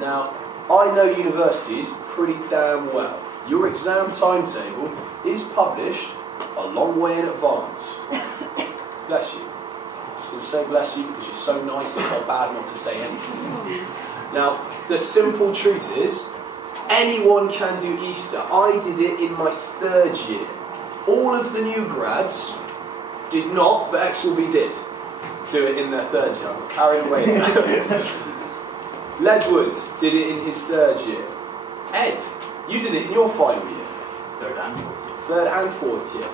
Now, I know universities pretty damn well. Your exam timetable is published a long way in advance. Bless you. I'm just going to say bless you because you're so nice it's not bad not to say anything. Now, the simple truth is, anyone can do Easter. I did it in my 3rd year. All of the new grads did not, but Exelby did do it in their 3rd year. I got carried away. Ledwood did it in his 3rd year. Ed, you did it in your final year. 3rd and 4th year. 3rd and 4th year.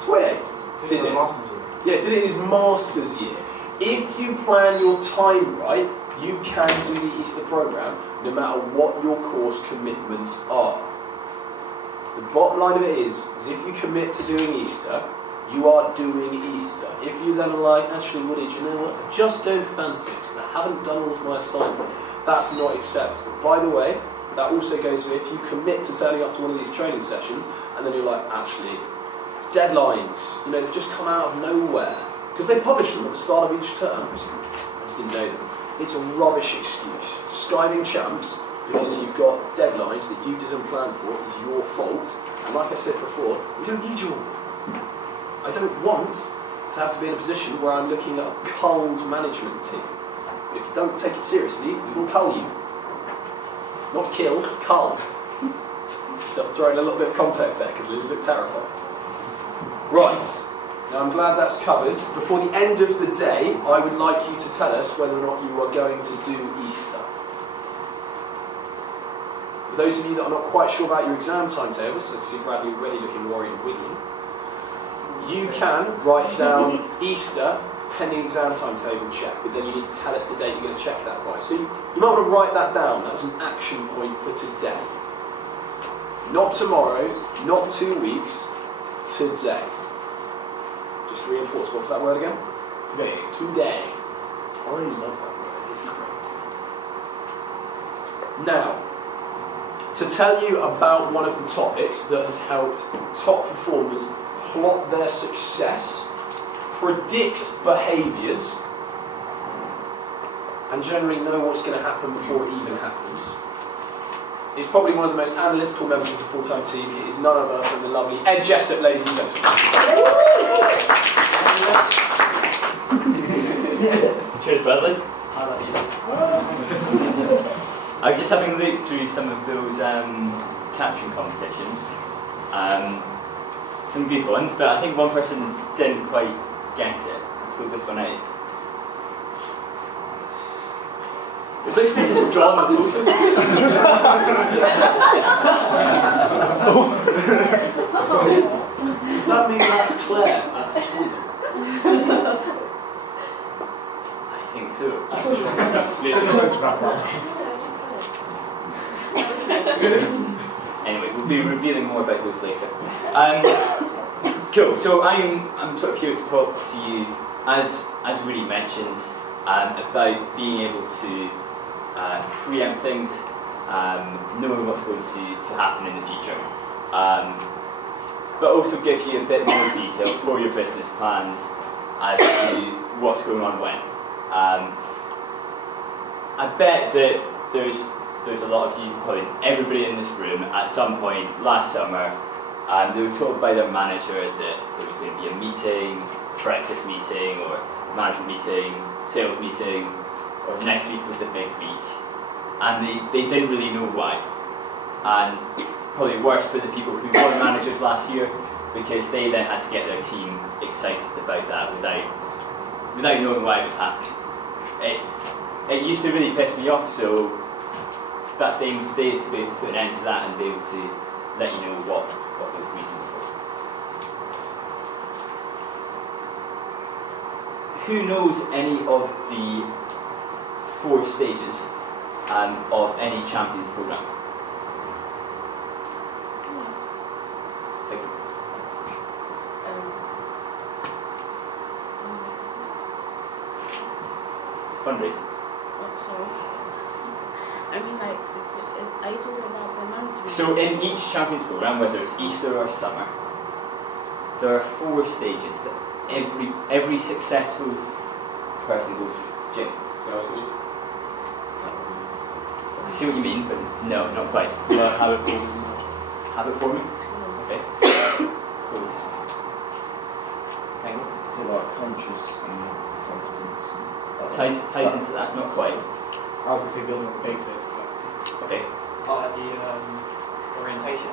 Tway did it. Master's year. Yeah, did it in his master's year. If you plan your time right, you can do the Easter programme no matter what your course commitments are. The bottom line of it is if you commit to doing Easter, you are doing Easter. If you then are like, actually, Woody, do you know what? I just don't fancy it. I haven't done all of my assignments. That's not acceptable. By the way, that also goes for if you commit to turning up to one of these training sessions and then you're like, actually, deadlines, they've just come out of nowhere. Because they publish them at the start of each term. I just didn't know them. It's a rubbish excuse. Skiving champs, because you've got deadlines that you didn't plan for, is your fault. And like I said before, we don't need you all. I don't want to have to be in a position where I'm looking at a cold management team. But if you don't take it seriously, we will cull you. Not kill, cull. Just throwing a little bit of context there, because it's a little bit terrifying. Right. Now I'm glad that's covered. Before the end of the day, I would like you to tell us whether or not you are going to do Easter. For those of you that are not quite sure about your exam timetables, because I can see Bradley already looking worried and wiggling, you can write down Easter pending exam timetable check, but then you need to tell us the date you're going to check that by. So you might want to write that down. That's an action point for today. Not tomorrow, not 2 weeks, today. Just to reinforce, what was that word again? Today. Today. I love that word, it's great. Now, to tell you about one of the topics that has helped top performers plot their success, predict behaviours, and generally know what's going to happen before it even happens. He's probably one of the most analytical members of the full-time team. It is none other than the lovely Ed Jessup, ladies and gentlemen. Cheers, Bradley. I love you. I was just having a look through some of those caption competitions. Some good ones, but I think one person didn't quite get it. I pulled this one out. It looks like just drawn the poster. Does that mean that's Claire at school? I think so. That's Anyway, we'll be revealing more about those later. Cool. So I'm sort of here to talk to you, as Woody mentioned, about being able to preempt things, knowing what's going to happen in the future, but also give you a bit more detail for your business plans as to what's going on when. I bet that there's a lot of you, probably everybody in this room, at some point last summer, they were told by their manager that there was going to be a meeting, breakfast meeting, or management meeting, sales meeting, or next week was the big week. And they didn't really know why. And probably worse for the people who were managers last year, because they then had to get their team excited about that without knowing why it was happening. It used to really piss me off, so that's the aim of today, is to be able to put an end to that and be able to let you know what those reasons are for. Who knows any of the 4 stages of any Champions programme? Fundraising. Oh, sorry. I mean, like, are you talking about the management? So in each Champions programme, whether it's Easter or summer, there are 4 stages that every successful person goes through. Jim? see what you mean, but no, not quite. Well, habit forming? Okay. Close. Hang on. Is it like conscious and competence? Ties into that, not quite. I was going to say building on the basics. But Okay. Part of the orientation.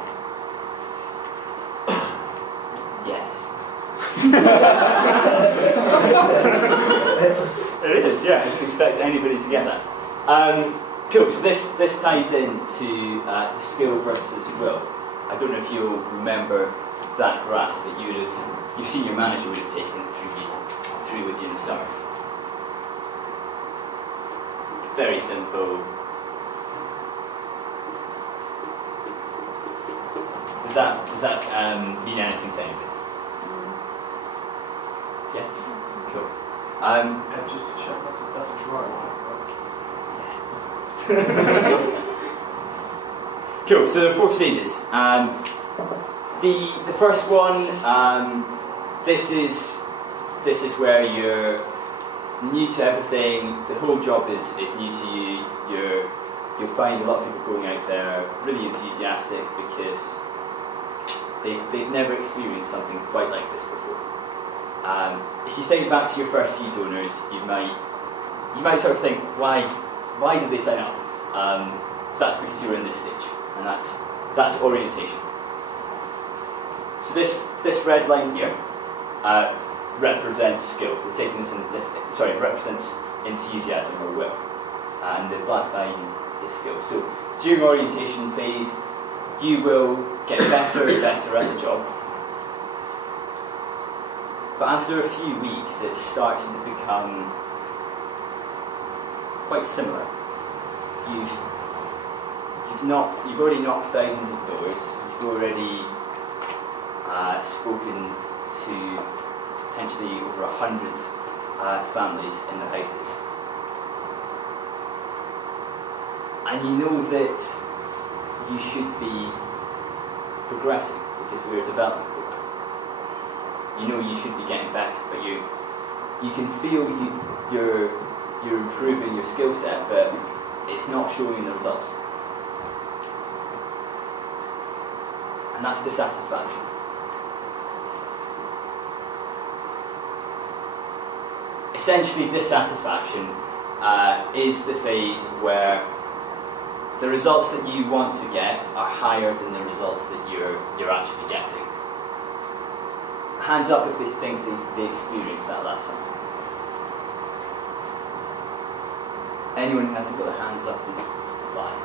Yes. It is, yeah. I didn't expect anybody to get that. Cool, so this ties into the skill versus will. I don't know if you'll remember that graph that your senior manager would have taken through with you in the summer. Very simple. Does that mean anything to anybody? Yeah? Cool. Just to check, that's a drawing. Cool, so there are 4 stages. The first one, this is where you're new to everything, the whole job is new to you. You'll find a lot of people going out there really enthusiastic because they've never experienced something quite like this before. If you think back to your first few donors, you might sort of think, why did they sign up? That's because you were in this stage, and that's orientation. So this red line here represents skill. We're taking this it represents enthusiasm or will, and the black line is skill. So during orientation phase, you will get better and better at the job. But after a few weeks, it starts to become quite similar. You've already knocked thousands of doors. You've already spoken to potentially over 100 families in the houses, and you know that you should be progressing because we're a development program. You know you should be getting better, but you can feel you're improving your skill set, but it's not showing the results. And that's dissatisfaction. Essentially, dissatisfaction is the phase where the results that you want to get are higher than the results that you're actually getting. Hands up if they think they experienced that last summer. Anyone who hasn't got their hands up is lying.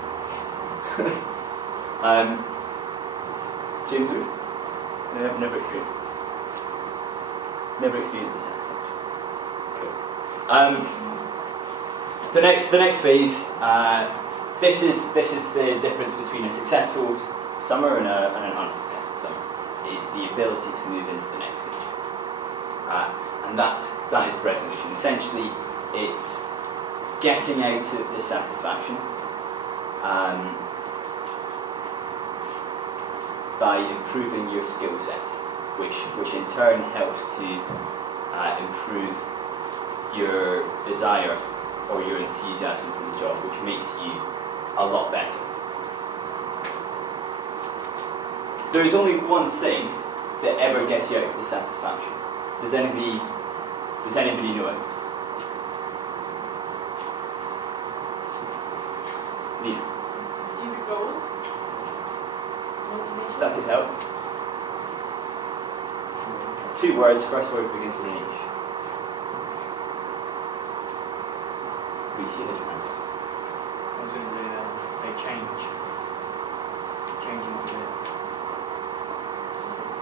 James Wood? Never experienced this satisfaction. Cool. The next phase, this is the difference between a successful summer and an unsuccessful summer, is the ability to move into the next stage. And that is resolution. Essentially, it's getting out of dissatisfaction by improving your skill set, which in turn helps to improve your desire or your enthusiasm for the job, which makes you a lot better. There is only one thing that ever gets you out of dissatisfaction. Does anybody know it? Nina? Do the goals? Motivation? That could help. 2 words, first word begins with an H. We see this one. I was going to say change. Changing what you're doing.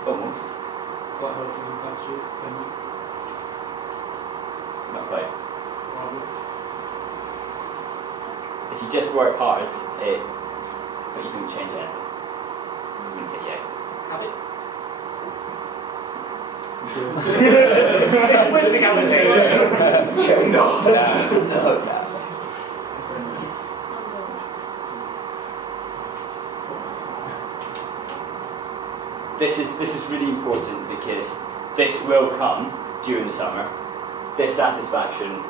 Almost. Quite helpful in last year. Not quite. If you just work hard, but you don't change anything, you wouldn't get you out. Habit. It's when we have a No. This is really important because this will come during the summer. Dissatisfaction,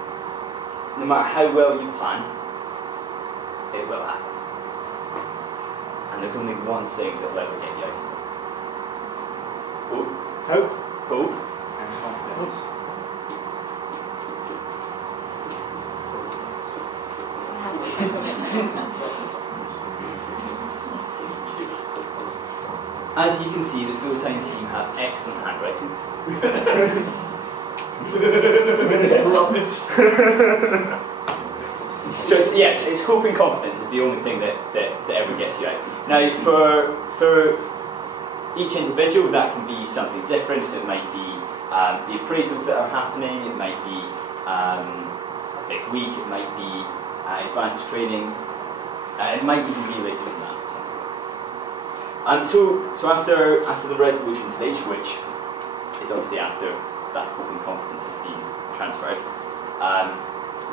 no matter how well you plan, it will happen. and there's only one thing that will ever get you out of it. Hope. Hope. And confidence. As you can see, the full-time team have excellent handwriting. So it's hope and confidence is the only thing that ever gets you out. Now, for each individual, that can be something different. So it might be the appraisals that are happening. It might be a big week. It might be advanced training. It might even be later than that. So after the resolution stage, which is obviously after that hope and confidence has been transferred,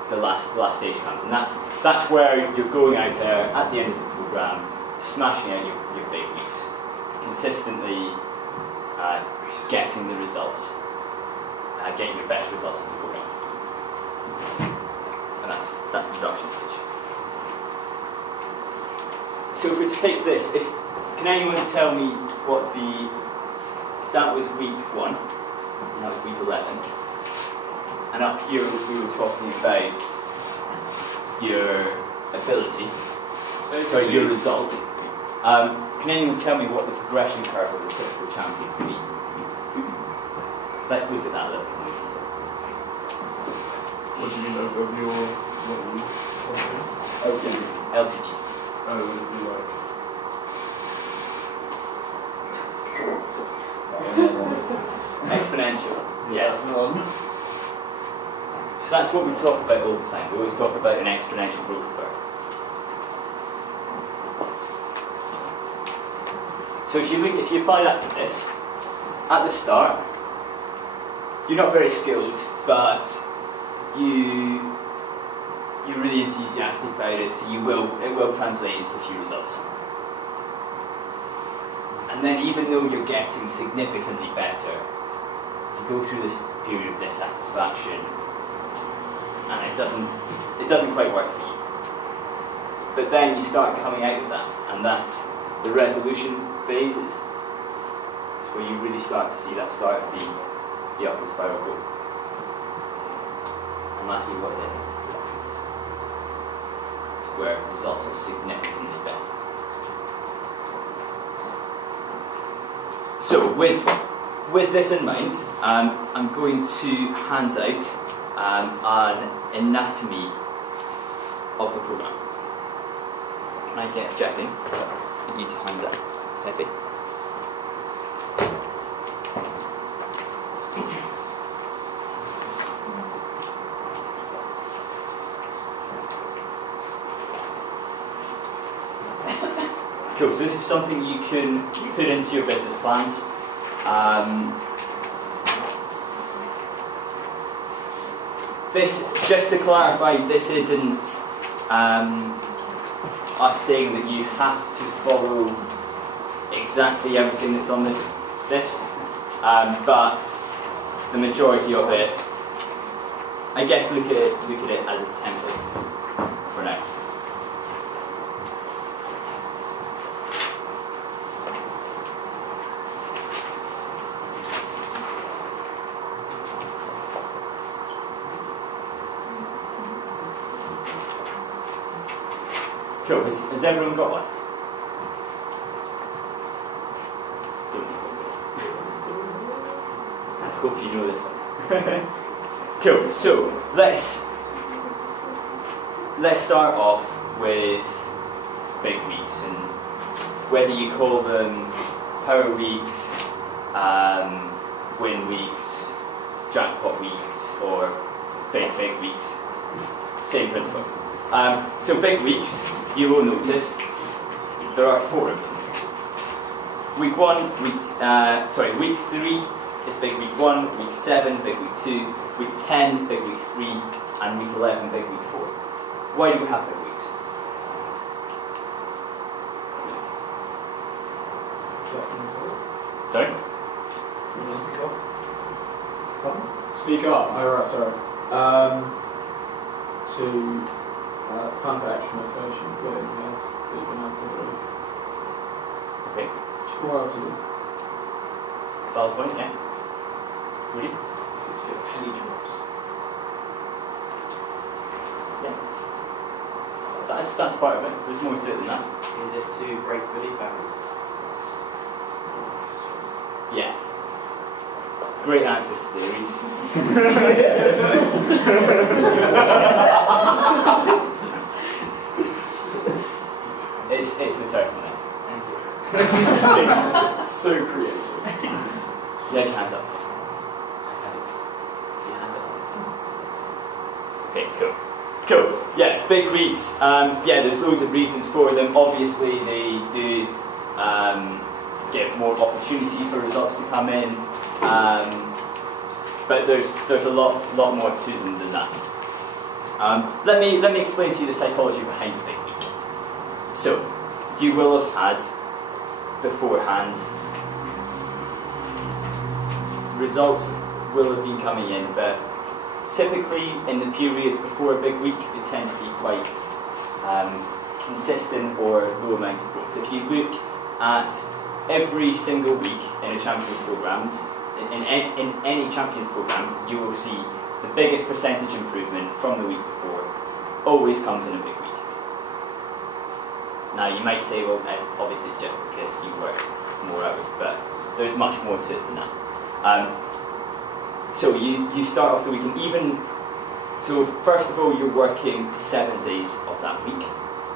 the last stage comes, and that's where you're going out there at the end of the programme, smashing out your big weeks, consistently getting the results, getting your best results of the programme, and that's the production stage. So if we take this, can anyone tell me what if that was week 1, and that was week 11, and up here we were talking about your ability, your results. Can anyone tell me what the progression curve of a typical champion would be? So let's look at that a little bit more detail. What do you mean of your LTDs. Oh, would it be like Exponential. Yes. that's none. So that's what we talk about all the time. We always talk about an exponential growth curve. So if you apply that to this, at the start, you're not very skilled, but you're really enthusiastic about it, so it will translate into a few results. And then even though you're getting significantly better, you go through this period of dissatisfaction, and it doesn't quite work for you. But then you start coming out of that, and that's the resolution phases, where you really start to see that start of the upward spiral go. And lastly, what then? Where results are significantly better. So with this in mind, I'm going to hand out an anatomy of the programme. Can I get Jacqueline? I need to hand that. Pepe. Cool, so this is something you can put into your business plans. This, just to clarify, this isn't us saying that you have to follow exactly everything that's on this list, but the majority of it, I guess, look at it as a template for now. Cool. Has everyone got one? I hope you know this one. Cool. So let's start off with big weeks, and whether you call them power weeks, win weeks, jackpot weeks, or big weeks, same principle. So big weeks, you will notice there are 4 of them. Week 3 is big week 1, week 7, big week 2, week 10, big week 3, and week 11, big week 4. Why do we have big weeks? Sorry? Speak up. Oh, right, sorry. To fund for extra motivation, getting that you can have Okay. More out of it. Valid point, yeah. Woody? So to get penny drops. That's part of it. There's more to it than that. Is it to break belief barriers? Yeah. Great answers, theories. it's the third one. Thank you. So creative. Yeah, your hands up. Your hands up. Okay, cool. Cool. Yeah, big weeks. Yeah, there's loads of reasons for them. Obviously, they do give more opportunity for results to come in. But there's a lot more to them than that. Let me explain to you the psychology behind the big week. So, you will have had beforehand, results will have been coming in, but typically in the periods before a big week, they tend to be quite consistent or low amount of growth. If you look at every single week in a Champions programme, in any Champions programme, you will see the biggest percentage improvement from the week before always comes in a big week. Now you might say, well, obviously it's just because you work more hours, but there's much more to it than that. So you start off the week, and so first of all, you're working 7 days of that week.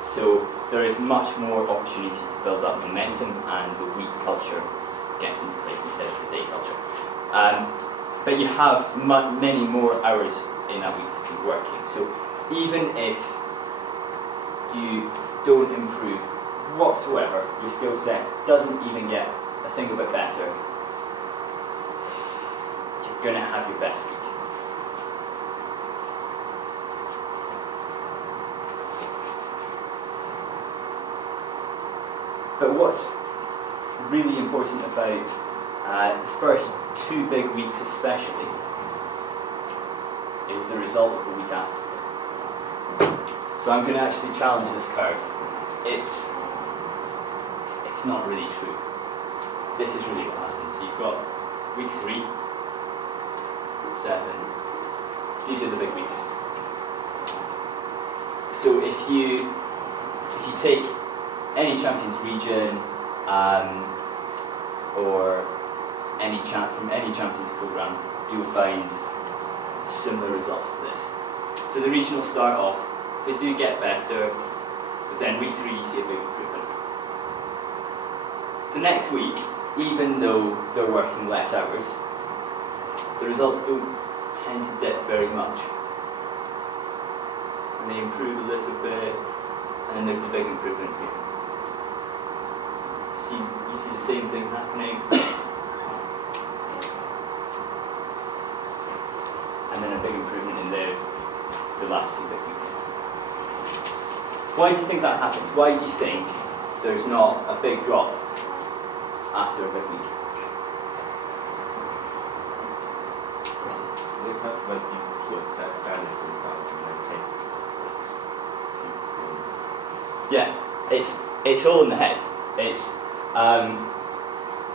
So there is much more opportunity to build up momentum, and the week culture gets into place instead of the day culture. But you have many more hours in that week to be working. So even if you don't improve whatsoever, your skill set doesn't even get a single bit better, you're going to have your best week. But what's really important about the first 2 big weeks especially is the result of the week after. So I'm going to actually challenge this curve. It's not really true. This is really what happens. You've got week 3, 7. These are the big weeks. So if you take any Champions region or from any Champions programme, you will find similar results to this. So the regional start off, they do get better, but then week 3 you see a big improvement. The next week, even though they're working less hours, the results don't tend to dip very much. And they improve a little bit, and then there's a big improvement here. You see the same thing happening. And then a big improvement in the last 2 big weeks. Why do you think that happens? Why do you think there's not a big drop after a big week? When you sort of set standards for yourself, Yeah, it's all in the head. It's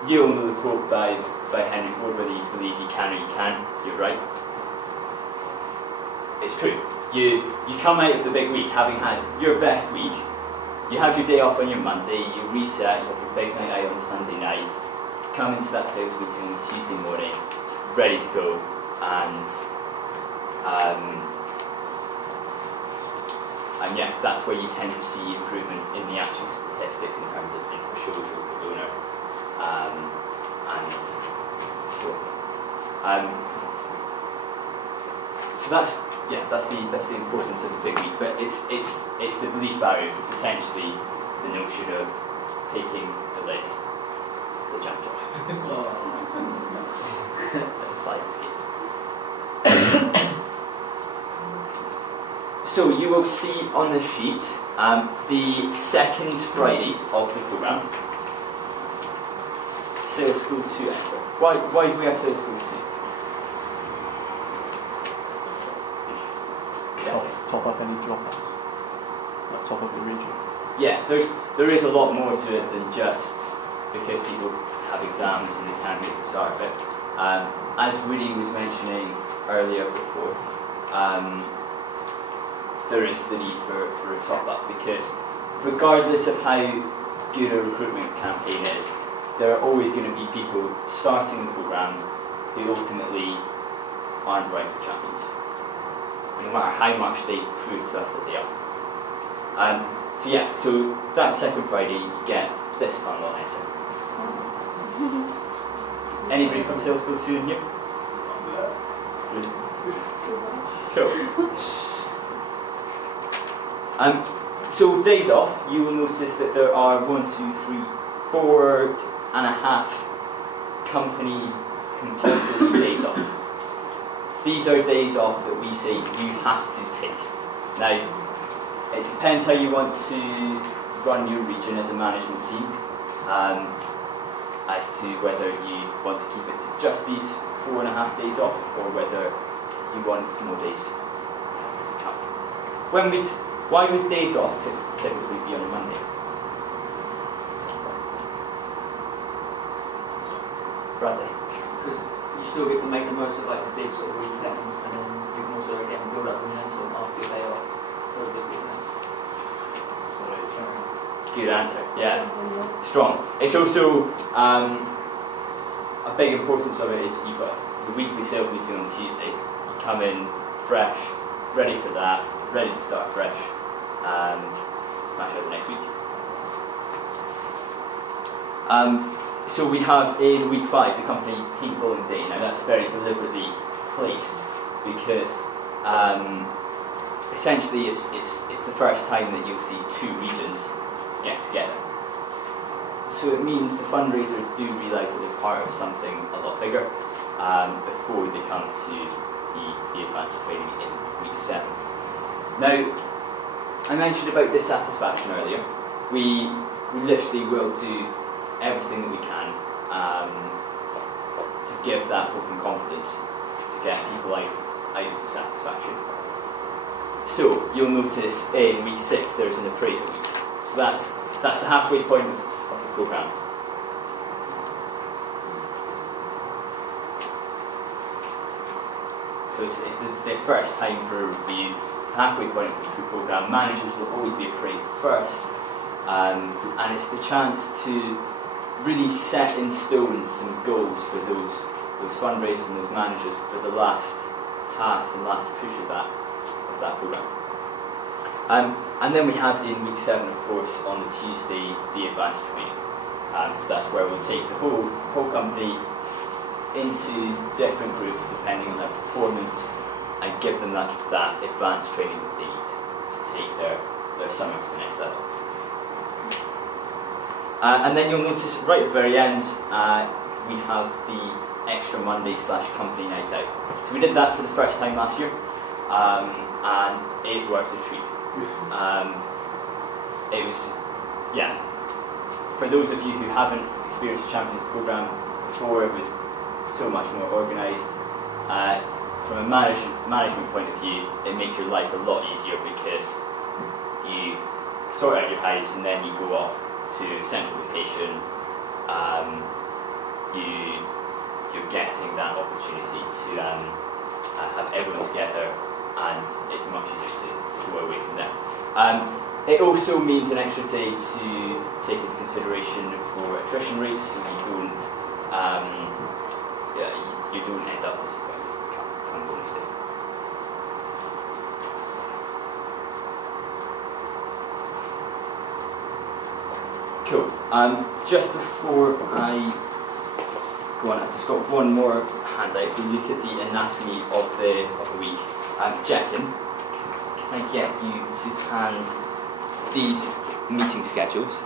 you all know the quote by Henry Ford, whether you believe you can or you can't, you're right. It's true. You come out of the big week having had your best week, you have your day off on your Monday, you reset, you have your big night out on Sunday night, come into that sales meeting on Tuesday morning, ready to go, and yeah, that's where you tend to see improvements in the actual statistics in terms of inter-shows, per owner, and so on. So that's the importance of the big week. But it's the belief barriers. It's essentially the notion of taking the lid off the jam jar. Flies escape. So you will see on the sheet the second Friday of the programme, Sales School 2 enter. Why do we have Sales School 2? Top up any dropouts, like top up your region. Yeah, there is a lot more to it than just because people have exams and they can't make the start of it. As Woody was mentioning earlier before, there is the need for a top-up, because regardless of how good a recruitment campaign is, there are always going to be people starting the programme who ultimately aren't right for champions, no matter how much they prove to us that they are. So yeah, so that second Friday you get this fun little item. Anybody from Salesforce 2 in here? Sure. So days off, you will notice that there are 4.5 company compulsory days off. These are days off that we say you have to take. Now, it depends how you want to run your region as a management team, as to whether you want to keep it to just these 4.5 days off, or whether you want more days to come. Why would days off typically be on a Monday? Bradley? Because you still get to make the most of like the big sort of weekends, and then you can also again build up momentum after your day off for the big weekend. Good answer, yeah. Strong. It's also a big importance of it is you've got the weekly sales meeting on Tuesday. You come in fresh, ready for that, ready to start fresh, and smash out the next week. So we have in week 5 the company paint bowling day. Now that's very deliberately placed because essentially it's the first time that you'll see 2 regions get together. So it means the fundraisers do realise that they're part of something a lot bigger before they come to the advanced training in week 7. Now, I mentioned about dissatisfaction earlier. We literally will do everything that we can to give that hope and confidence to get people out of dissatisfaction. So you'll notice in week 6 there's an appraisal week. So that's the halfway point of the programme. So it's the first time for a review. It's the halfway point of the programme. Managers will always be appraised first, and it's the chance to really set in stone some goals for those fundraisers and those managers for the last half and last push of that programme. And then we have in week 7, of course, on the Tuesday, the advanced training. So that's where we'll take the whole company into different groups depending on their performance and give them that advanced training that they need to take their summit to the next level. And then you'll notice right at the very end, we have the extra Monday / company night out. So we did that for the first time last year, and it worked a treat. It was, yeah, for those of you who haven't experienced the Champions programme before, it was so much more organised. From a management point of view, it makes your life a lot easier because you sort out your house and then you go off to a central location. You're getting that opportunity to have everyone together, and it's much easier to go away from there. It also means an extra day to take into consideration for attrition rates, so you don't end up disappointed come bonus day. Cool. Just before I go on, I've just got one more handout. If we look at the anatomy of the week, Jackin, can I get you to hand these meeting schedules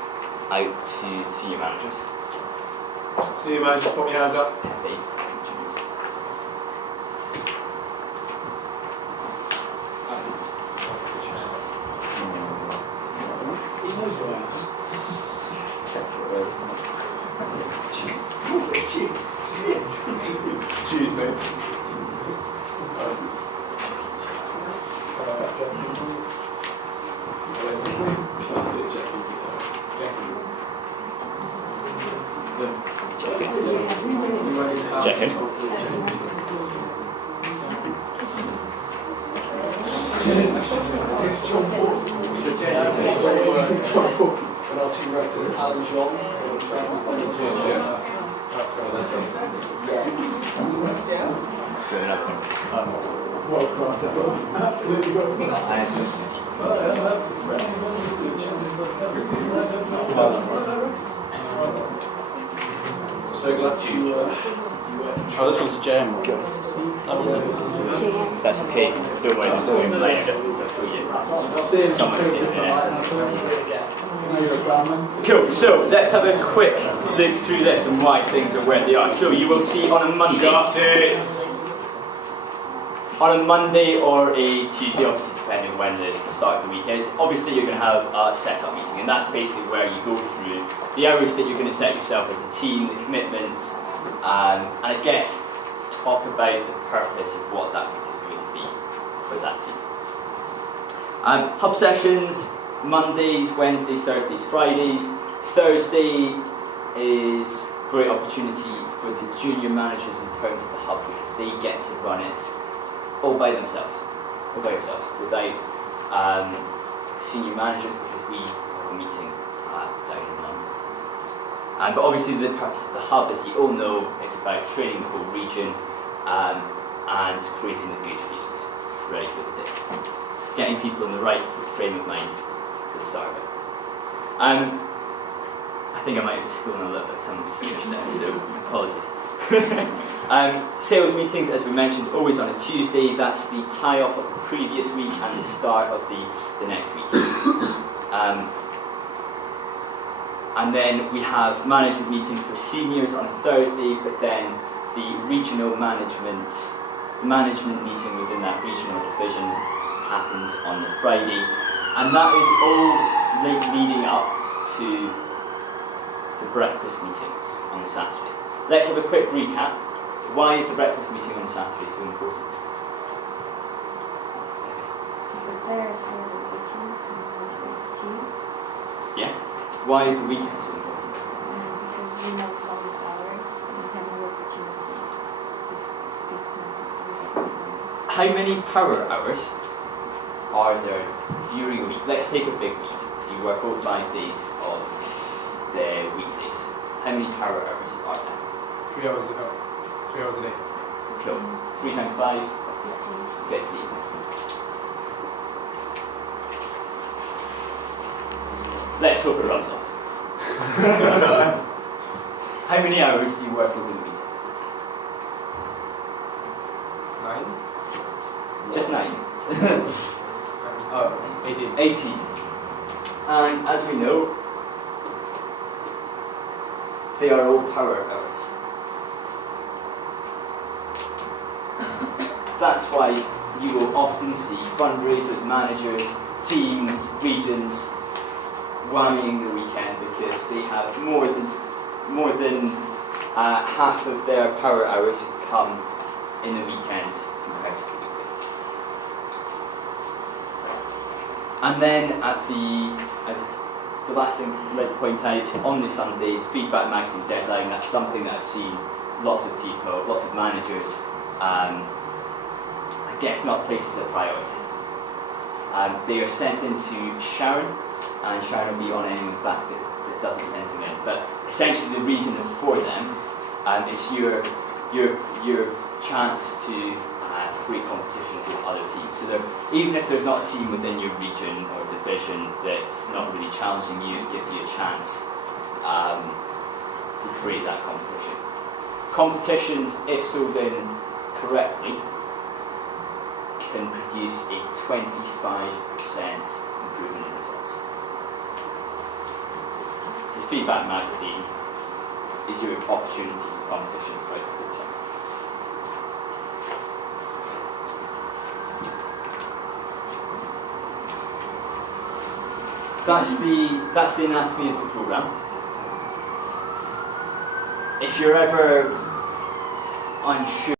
out to senior managers? Senior managers, put your hands up. Pepe. Cheers, mate. And our two rectors, Alan John, so glad you Oh, this one's a jam. That's okay. Don't worry, there's no minor difference. I'll show you. Someone's taking an essay. Cool, so let's have a quick look through this and why things are where they are. So you will see on a Monday. On a Monday or a Tuesday, obviously depending on when the start of the week is, obviously you're going to have a set-up meeting, and that's basically where you go through the hours that you're going to set yourself as a team, the commitments, and I guess talk about the purpose of what that week is going to be for that team. Hub sessions, Mondays, Wednesdays, Thursdays, Fridays. Thursday is a great opportunity for the junior managers in terms of the hub because they get to run it all by themselves, without senior managers because we have a meeting down in London. But obviously the purpose of the hub, as you all know, it's about training the whole region and creating the good feelings ready for the day. Getting people in the right frame of mind for the start of it. I think I might have just stolen a little bit of someone's speech there, so apologies. Sales meetings, as we mentioned, always on a Tuesday. That's the tie-off of the previous week and the start of the next week. And then we have management meetings for seniors on a Thursday, but then the regional management, the management meeting within that regional division happens on the Friday. And that is all leading up to the breakfast meeting on the Saturday. Let's have a quick recap. Why is the breakfast meeting on Saturday so important? To prepare us for the weekend to manage with the team. Yeah. Why is the weekend so important? Because we know public hours and we have more opportunity to speak to them. How many power hours are there during a week? Let's take a big week. So you work all 5 days of the weekdays. How many power hours are there? 3 hours a day. 3 hours a day. Cool. 3 times 5? 15. 50. Let's hope it rubs off. How many hours do you work over the weekends? 9? Just 9. 18. 18. And as we know, they are all power hours. That's why you will often see fundraisers, managers, teams, regions whamming the weekend because they have more than half of their power hours come in the weekend compared to the weekday. And then as the last thing I'd like to point out, on the Sunday, the feedback magazine deadline, that's something that I've seen lots of people, lots of managers, I guess not places of priority. They are sent into Sharon, and Sharon will be on anyone's back that doesn't send them in. But essentially the reason for them is your chance to create competition with other teams. So even if there's not a team within your region or division that's not really challenging you, it gives you a chance to create that competition. Competitions, if sold in correctly, can produce a 25% improvement in results. So Feedback Magazine is your opportunity for competition throughout the whole time. That's the anatomy of the programme. If you're ever unsure